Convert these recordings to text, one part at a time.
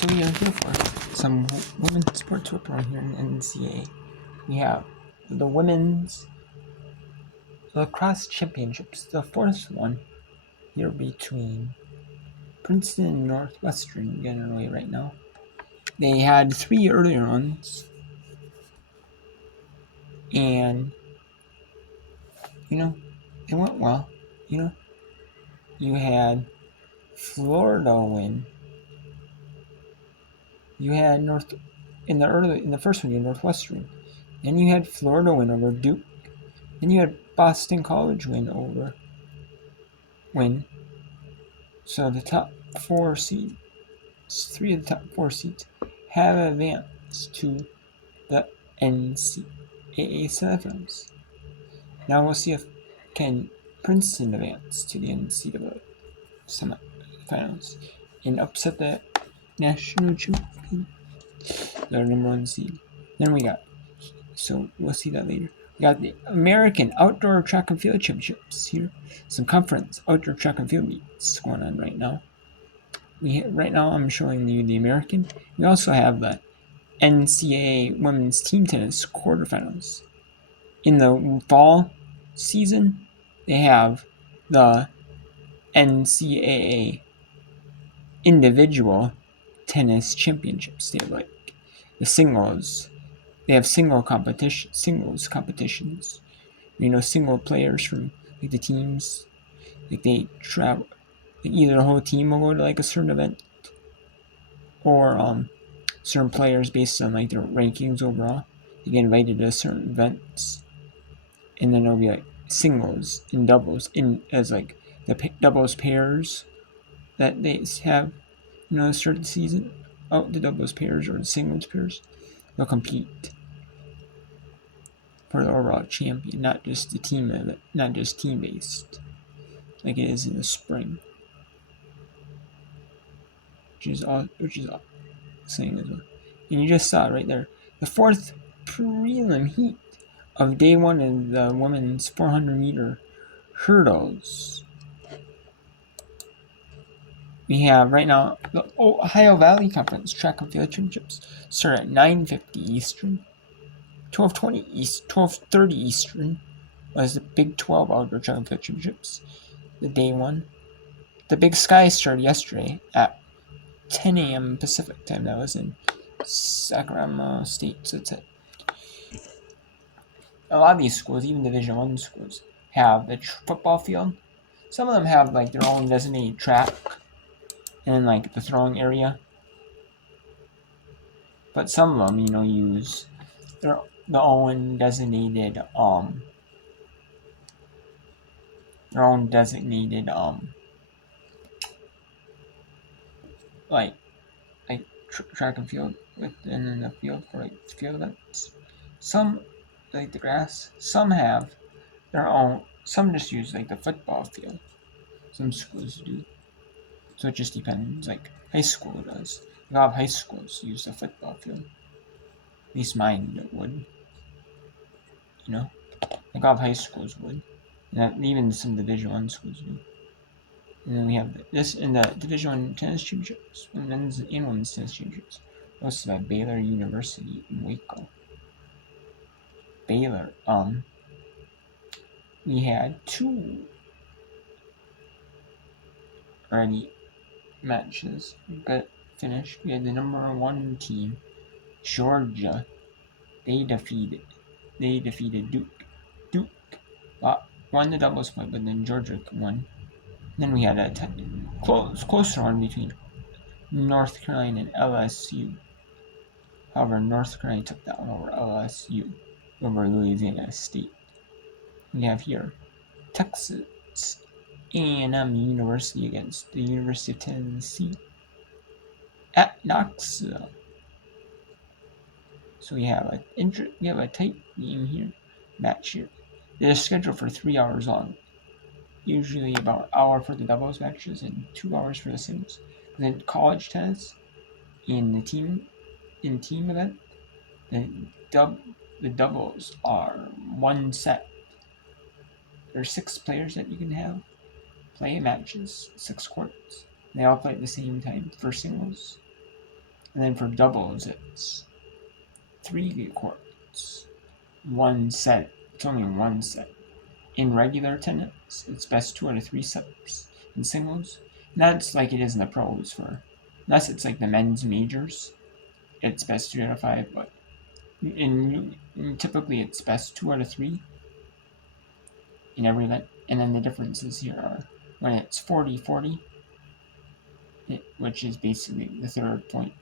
So we are here for some women's sports report here in the NCAA. We have the women's lacrosse championships, the fourth one here between Princeton and Northwestern getting underway right now. They had 3 earlier ones, and it went well. You had Florida win. You had in the first one you had Northwestern. Then you had Florida win over Duke. Then you had Boston College win. So the top 4 seeds, 3 of the top 4 seeds, have advanced to the NCAA semifinals. Now we'll see if can Princeton advance to the NCAA semifinals and upset the national champion, their number 1 seed. Then we'll see that later. We got the American Outdoor Track and Field Championships here. Some conference outdoor track and field meets going on right now. Right now I'm showing you the American. We also have the NCAA women's team tennis quarterfinals. In the fall season, they have the NCAA individual tennis championships. They have the singles. They have singles competitions. Single players from the teams. They travel. Either the whole team will go to a certain event, or certain players based on their rankings overall. They get invited to certain events, and then there'll be singles and doubles as the doubles pairs that they have. To start the season, the doubles pairs or the singles pairs, they'll compete for the overall champion, not just the team of it, not just team based, like it is in the spring, which is saying as well. And you just saw it right there, the 4th prelim heat of day 1 of the women's 400 meter hurdles. We have right now the Ohio Valley Conference Track and Field Championships start at 9:50 Eastern. 12:30 Eastern was the Big 12 Outdoor Track and Field Championships, the day 1. The Big Sky started yesterday at 10 a.m. Pacific time. That was in Sacramento State. So it's a lot of these schools, even Division I schools, have the football field. Some of them have their own designated track and the throwing area. But some of them, use their own designated track and field within the field for field events. Some the grass. Some have their own. Some just use the football field. Some schools do. So it just depends. High school does. A lot of high schools use the football field. At least mine would. A lot of high schools would. And even some Division I schools do. And then we have this in the Division I tennis championships, men's and women's tennis championships, hosted by Baylor University in Waco. Baylor, we had 2 already matches got finished. We had the number 1 team, Georgia. They defeated Duke. Duke won the doubles point, but then Georgia won. Then we had a closer one between North Carolina and LSU. However, North Carolina took that one over LSU, over Louisiana State. We have here Texas A&M University against the University of Tennessee at Knoxville. So we have a tight game here, match here. They're scheduled for 3 hours long. Usually about an hour for the doubles matches and 2 hours for the singles. And then college tennis in the team event, the doubles are 1 set. There are 6 players that you can have play matches, 6 courts. They all play at the same time for singles. And then for doubles, it's 3 courts, 1 set. It's only 1 set. In regular tennis, it's best 2 out of 3 sets. In singles, and that's like it is in the pros. Unless it's like the men's majors, it's best 3 out of 5. But typically, it's best 2 out of 3 in every event. And then the differences here are when it's 40-40, which is basically the third point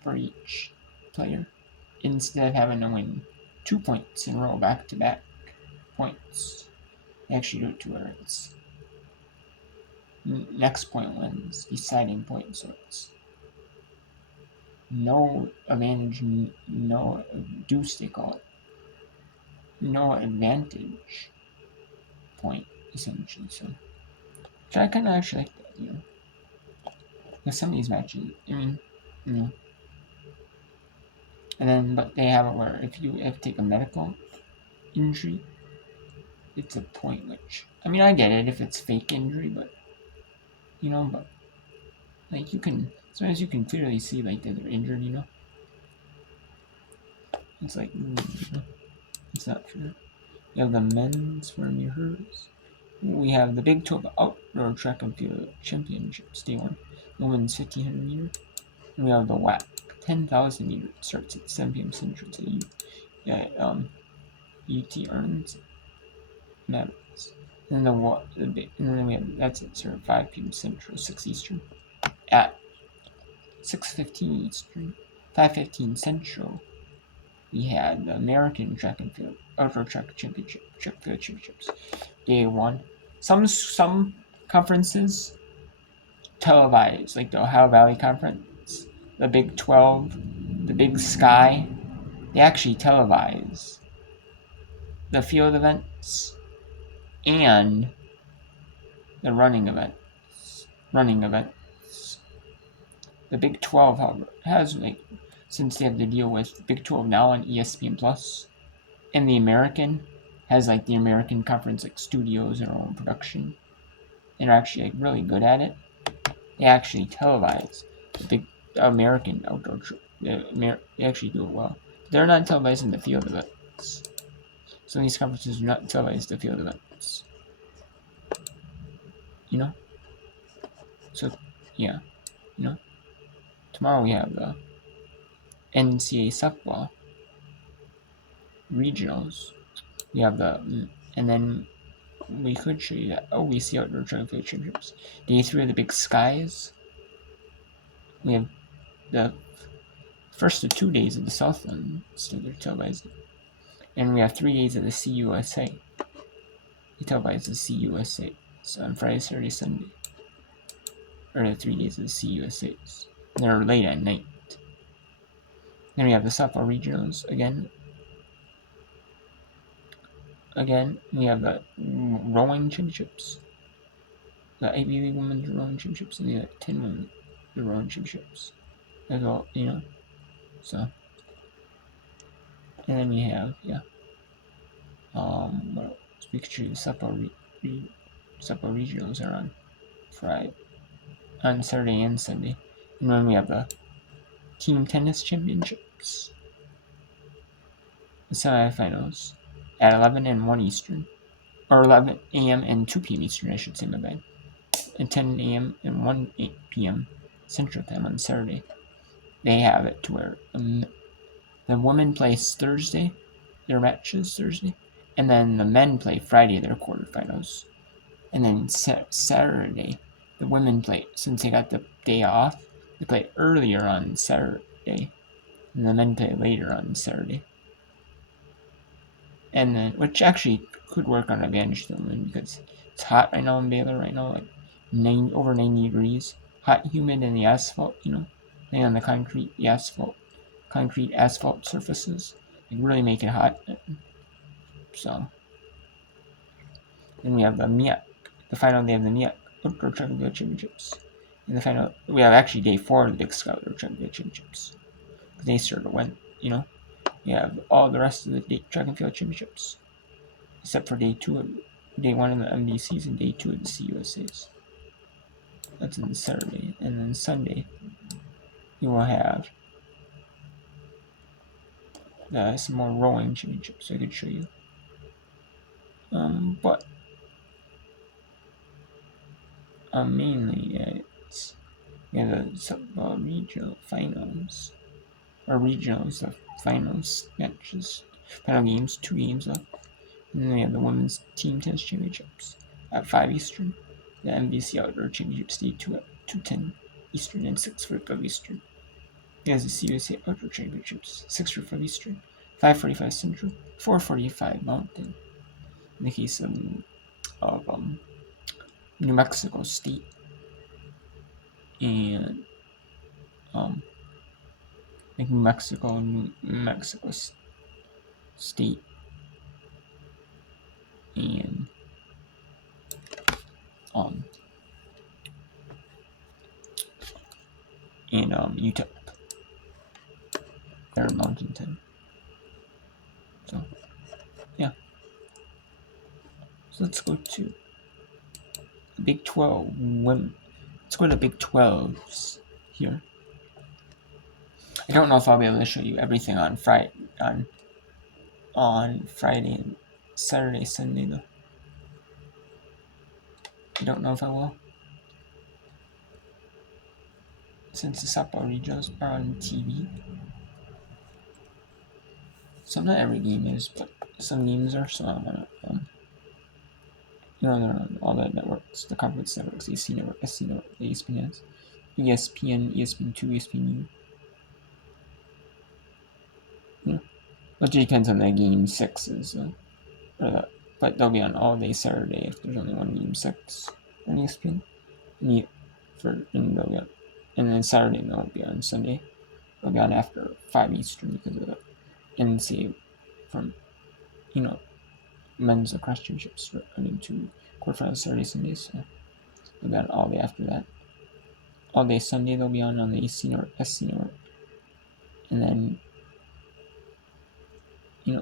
for each player, instead of having to win 2 points in a row back-to-back points. They actually do it to where it's next point wins, deciding point, so it's no advantage, no deuce they call it, no advantage point, essentially. So, which I kind of actually like that, because some of these matches, and then, but they have it where if you have to take a medical injury, it's a point, which, I get it if it's fake injury, but, but, like, sometimes you can clearly see, like, that they're injured, It's like, it's not fair. We have the men's for mirrors. We have the Big 12 Outdoor Track and Field Championships, Day 1, women's 1500 meter. And we have the WAC 10,000 meter. It starts at 7 p.m. Central to UT Earns Matters. And then we have that's at 5 p.m. Central, 6 Eastern. At 6:15 Eastern, 5:15 Central, we had the American Track and Field Outdoor Track Championship, Track Field Championships, Day 1. Some conferences televise, like the Ohio Valley Conference, the Big 12, the Big Sky. They actually televise the field events and the running events. The Big 12, however, has, since they have to deal with Big 12 now on ESPN Plus, and the American has, the American Conference, studios and their own production, and are actually, really good at it. They actually televise the big American outdoor they actually do it well. They're not televising the field events. Some of these conferences do not televise the field events. So, yeah. Tomorrow we have the NCAA softball regionals. We have and then we could show you that OVC Outdoor Track and Field Championships. Day 3 of the Big Skies. We have the first of 2 days of the Southland, so they're televising. And we have 3 days of the CUSA. They televise the CUSA. So on Friday, Saturday, Sunday. Or the 3 days of the CUSAs. They're late at night. Then we have the softball regionals again. We have the rowing championships. The Ivy League Women's Rowing Championships and the 10 Women's Rowing Championships. As well, So. And then we have, what else? We could choose softball regionals are on Saturday and Sunday. And then we have the team tennis championships, the semifinals at 11 and 1 Eastern, or 11 a.m. and 2 p.m. Eastern, I should say, my bad, and 10 a.m. and 1 p.m. Central Time on Saturday. They have it to where the women play Thursday, their matches Thursday, and then the men play Friday, their quarterfinals. And then Saturday, the women play, since they got the day off, they play earlier on Saturday, and the men play later on Saturday. And then, which actually could work on advantage to the women, because it's hot right now in Baylor right now, over 90 degrees, hot, humid in the asphalt, and on the concrete asphalt surfaces, really make it hot. So, then we have the MIAC. The final day of the MIAC Outdoor Track and Field Championships. In the final, we have actually day 4 of the Big Sky Outdoor Track and Field Championships. They sort of went, We have all the rest of the Track and Field Championships, except for day 1 of the MDCs and day 2 of the CUSAs. That's on Saturday. And then Sunday, you will have some more rowing championships I could show you. But mainly it's the regional finals or regionals, the finals matches, final games, 2 games left. And then we have the women's team tennis championships at 5 Eastern, the NBC Outdoor Championships Day 2 at 2:10 Eastern and 6:45 Eastern. There's the CUSA Outdoor Championships 6:45 Eastern, 5:45 Central, 4:45 Mountain. In the case of New Mexico State and like New Mexico State and Utah. They're Mountain Time. So yeah. So let's go to Big 12 women. Let's go to Big 12s here. I don't know if I'll be able to show you everything on Friday and Saturday, Sunday though. I don't know if I will, since the softball regionals are on TV. So not every game is, but some games are. So I want to, they're on all the networks, the conference networks, AC Network, SC Network, ESPN has, ESPN, ESPN2, ESPNU. Yeah. But it depends on the game 6s, but they'll be on all day Saturday if there's only one game 6 on ESPN. And they'll be on, and then Saturday they'll be on Sunday. They'll be on after 5 Eastern because of the NCAA from men's lacrosse championships running to quarterfinals Saturday, Sunday. So they'll be on all day after that. All day Sunday they'll be on the AC Network, SC Network, and then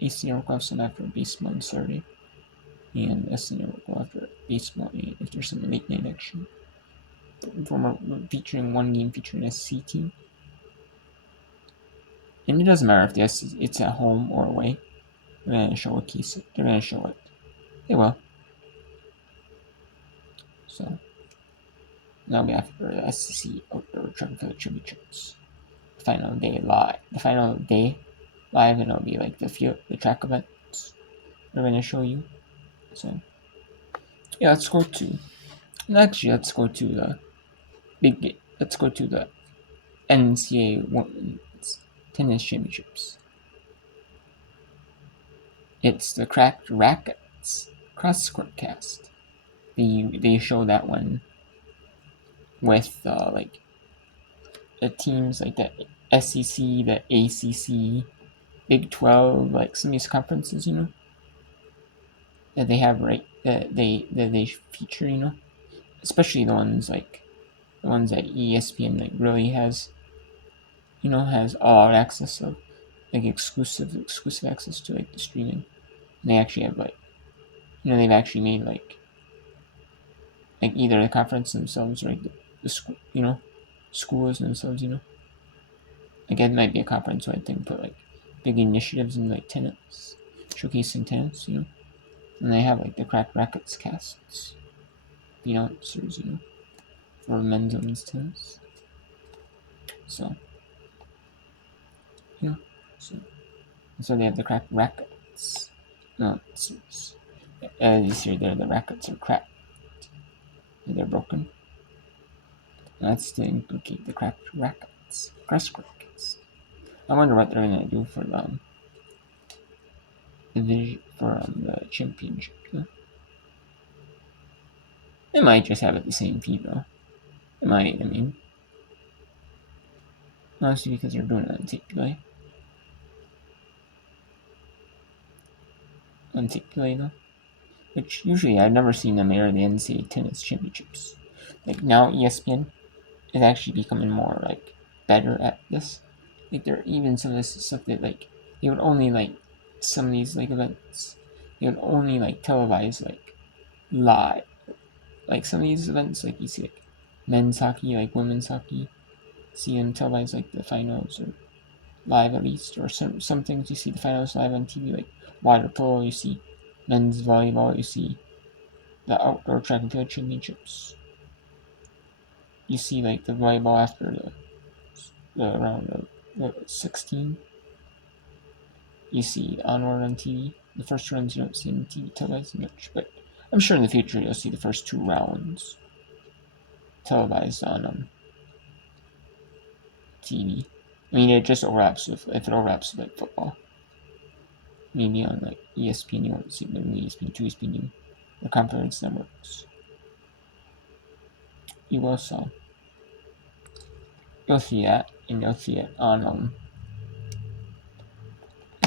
AC Network will have some after baseball on Saturday, and SC Network will after baseball if there's some late night action. Featuring one game featuring SC team. And it doesn't matter if it's at home or away. They're going to show it. They're going to show it. They will. So that'll be after the SEC Outdoor Track and Field Championships. The final day live, and it'll be like the track events. They're going to show you. So yeah, let's go to the NCAA Women's Tennis Championships. It's the Cracked Rackets cross-court cast. They show that one with the teams like the SEC, the ACC, Big 12, like some of these conferences, that they have that they feature, especially the ones that ESPN really has all access of, exclusive access to the streaming. And they actually have they've actually made either the conference themselves or the school, schools themselves, Again, it might be a conference where I think put big initiatives in tennis, showcasing tennis, and they have the Cracked Rackets casts, the announcers, for men's and women's tennis. So so they have the Cracked Rackets announcers. As you see there, the rackets are cracked. They're broken. That's to implicate the Cracked Rackets. Rackets. I wonder what they're gonna do for the championship. They might just have it the same feed though. They might. Honestly, because they're doing it on tape delay. Though. Which usually I've never seen them air the NCAA tennis championships. Now ESPN is actually becoming more better at this. There are even some of this stuff that they would only some of these events. They would only televise live. Some of these events you see men's hockey, like women's hockey, see them televised like the finals or live at least, or some things you see the finals live on TV, like water polo, you see men's volleyball, you see the outdoor track and field championships. You see like the volleyball after the round of 16. You see onward on TV. The first rounds you don't see on TV televised much, but I'm sure in the future you'll see the first two rounds televised on TV. I mean, it just overlaps with, if it overlaps with like football. Maybe on like ESPN you won't see them, ESPN2, ESPN, the conference networks. You will so. You'll see that, and you'll see it on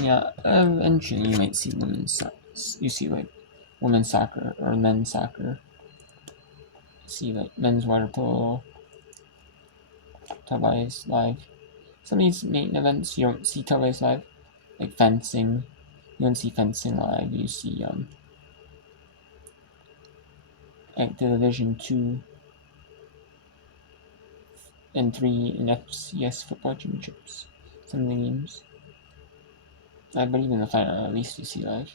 yeah, eventually you might see women's soccer. You see like women's soccer or men's soccer. You see like men's water polo televised live. Some of these main events you don't see televised live, like fencing. You don't see fencing live. You see like the Division 2 and 3 in FCS football championships. Some of the games. But even the final, at least you see live.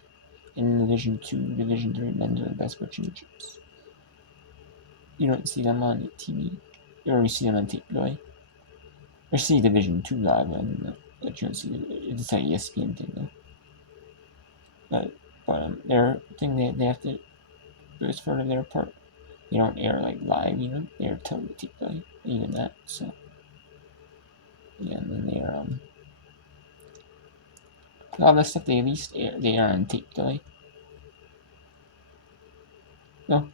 In Division 2, Division 3 men's basketball championships. You don't see them on TV. Or you see them on tape delay. Or see Division 2 live, but you don't see it's an ESPN thing though. But their thing they have to do is for their part. They don't air like live, they air tape delay, even that. So yeah, and then they're all the stuff they at least air, they are on tape delay. No.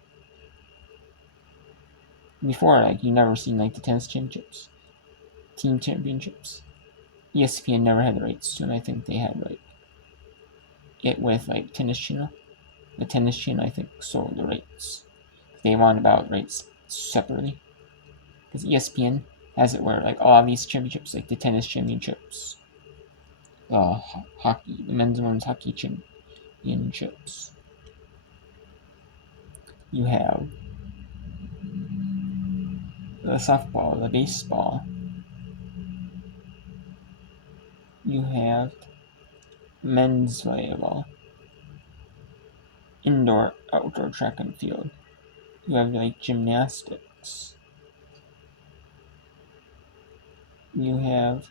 Before, like, you never seen like the tennis championships, team championships. ESPN never had the rights to them. I think they had like it with like Tennis Channel. The Tennis Channel, I think, sold the rights. They wanted about rights separately because ESPN has it where like all of these championships, like the tennis championships, hockey, the men's and women's hockey championships. You have the softball, the baseball. You have men's volleyball, indoor, outdoor track and field. You have like gymnastics. You have,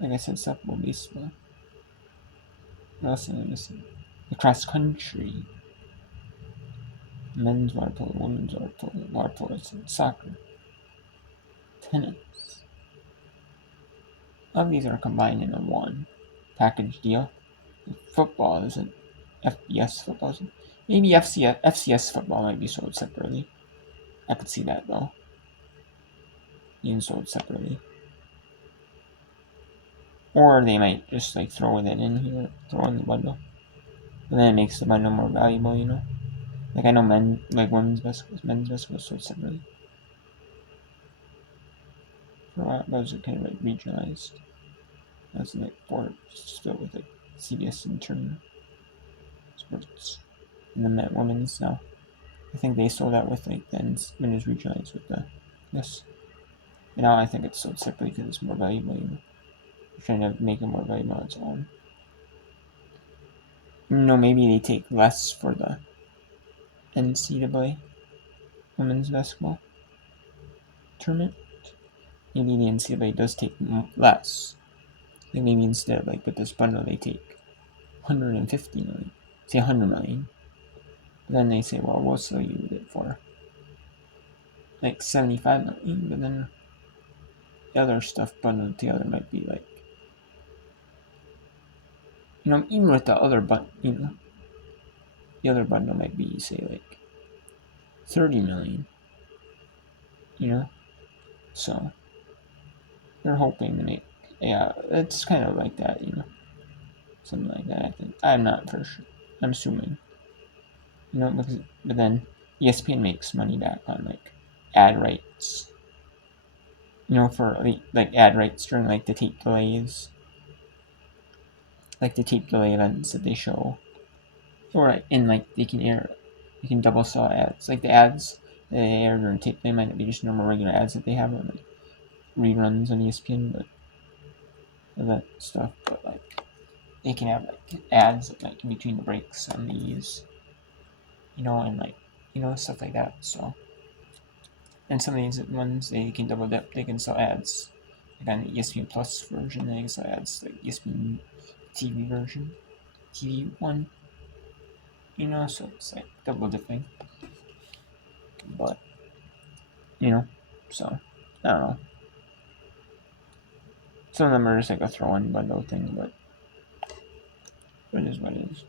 like I said, softball, baseball. What else am I missing? The cross country, men's water polo, women's water polo, soccer, tennis. All of these are combined in a one package deal. Football isn't. FBS football isn't. Maybe FCS football might be sold separately. I could see that though. Being sold separately. Or they might just like throw it in here, throw in the bundle. But then it makes the bundle more valuable, Like I know men's basketball sold separately. For a while, those are kind of like regionalized. That's like still with like CBS and Turner Sports. And then that women's now. I think they sold that with like then when it was regionalized with the this. And now I think it's sold separately because it's more valuable, You're trying to make it more valuable on its own. Maybe they take less for the NCAA women's basketball tournament. Maybe the NCAA does take less. Like maybe instead of like with this bundle they take 150 million, say 100 million. But then they say, well, we'll sell you it for like 75 million. But then the other stuff bundled together might be like, even with the other the other bundle might be say like 30 million. So they're hoping to make, it's kind of like that, something like that. I think I'm not for sure. I'm assuming, but then ESPN makes money back on like ad rights. For like ad rights during like the tape delays, like the tape delay events that they show, or in like they can double sell ads, like the ads they air during tape. They might not be just normal regular ads that they have, or like reruns on ESPN, but that stuff. But like they can have like ads like in between the breaks on these, and like stuff like that. So, and some of these ones they can double dip. They can sell ads like on the ESPN Plus version. They can sell ads like ESPN TV version, TV one. So it's like double dipping. But so I don't know. Some of them are just like a throw-in bundle thing, but it is what it is.